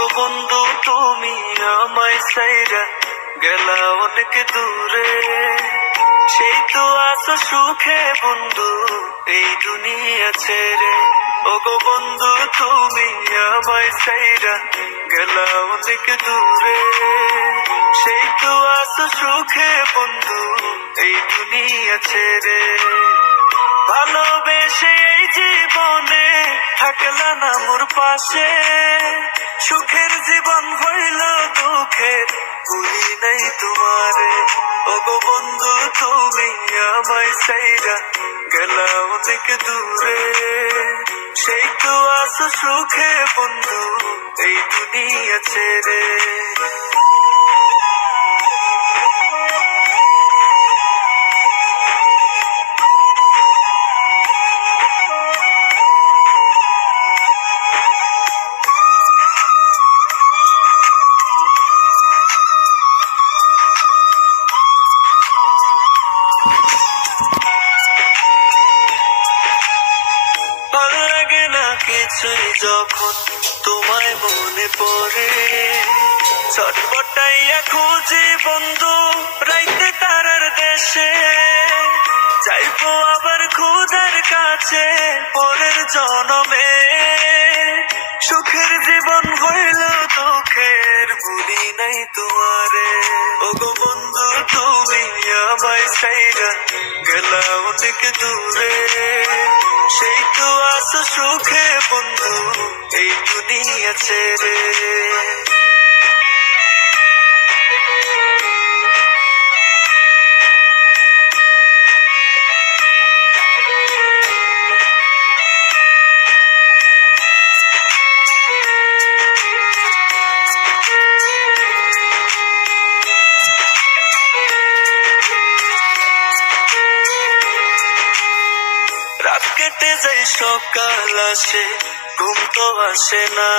ওগো বন্ধু তুমি আমায় ছাইরা গেলা অনেক দূরে, সেই তো আছো সুখে বন্ধু এই দুনিয়া ছেড়ে। ওগো বন্ধু তুমি আমায় ছাইরা গেলা অনেক দূরে, সেই তো আছো সুখে বন্ধু এই দুনিয়া ছেড়ে। ভালোবেসে এই জীবনে থাকলা না মোর পাশে, সুখের জীবন হইল দুঃখের ভুলি নাই তোমারে। ওগো বন্ধু তুমি আমায় ছাইরা গেলা অনেক দূরে, সেই তো আছো সুখে বন্ধু এই দুনিয়া ছেড়ে। কিছুই যখন তোমায় মনে পড়ে, ছটফটাইয়া খুঁজি বন্ধু রাইতে তারার দেশে। যাইবো আবার খুদার কাছে পরের জনমে, সুখের জীবন হইল দুঃখের ভুলি নাই তোমারে। ওগো বন্ধু তুমি আমায় ছাইরা গেলা অনেক দূরে, সেই তো আছো সুখে বন্ধু এই দুনিয়া ছেড়ে। রাত কেটে যাই সকাল আসে ঘুম তো আসে না,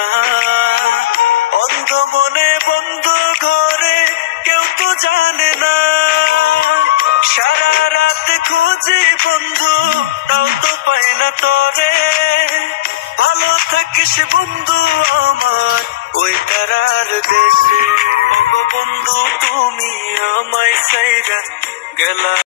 অন্ধ মনে বন্ধ ঘরে কেউ তো জানে না। সারা রাত খুঁজি বন্ধু তাও তো পাই না তরে, ভালো থাকিস বন্ধু আমার ওই তারার দেশে। ওগো বন্ধু তুমি আমায় ছাইরা গেলা